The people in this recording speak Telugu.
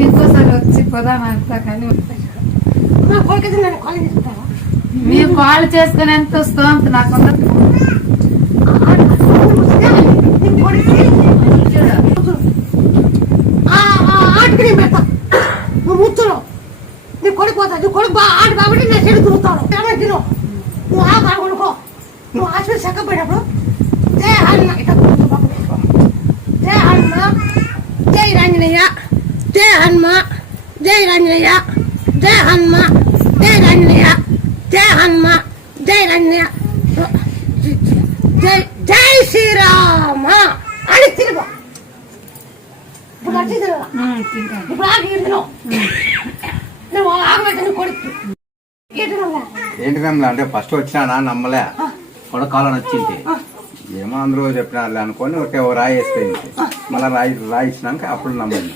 ఇంకోసారి వచ్చి పోదాం అంతా కానీ మేము కాల్ చేసుకుని ఎంత స్తోంత నాకు నువ్వు ముచ్చులో నీ కొడుకు పోతా నీ కొడుకు బాగా ఆడు కాబట్టి నేను చెడు తిరుగుతాను తిను నువ్వు ఆ బాగా కొనుక్కో నువ్వు హాస్పిటల్ చెకప్ పోయినప్పుడు జై హనుమ ఇట్లా జై హనుమ జై రాంజనేయ జై హనుమ జై రాంజనేయ జై హనుమ జై రాంజనేయ జై హనుమ జై రాంజనేయ జై జై శ్రీరామ అని తిరుగు ఇప్పుడు అట్టి తిరుగు ఇప్పుడు ఆగి తిను నువ్వు ఆగబెట్టిన కొడుకు ఏంటి నమ్మలే అంటే ఫస్ట్ వచ్చినా నమ్మలే కొడకాలని వచ్చింది ఏమో అందరూ చెప్పినారులే అనుకొని ఒక రాయి వేసిపోయింది మళ్ళీ రాయి ఇచ్చినాక అప్పుడు నమ్మలేదు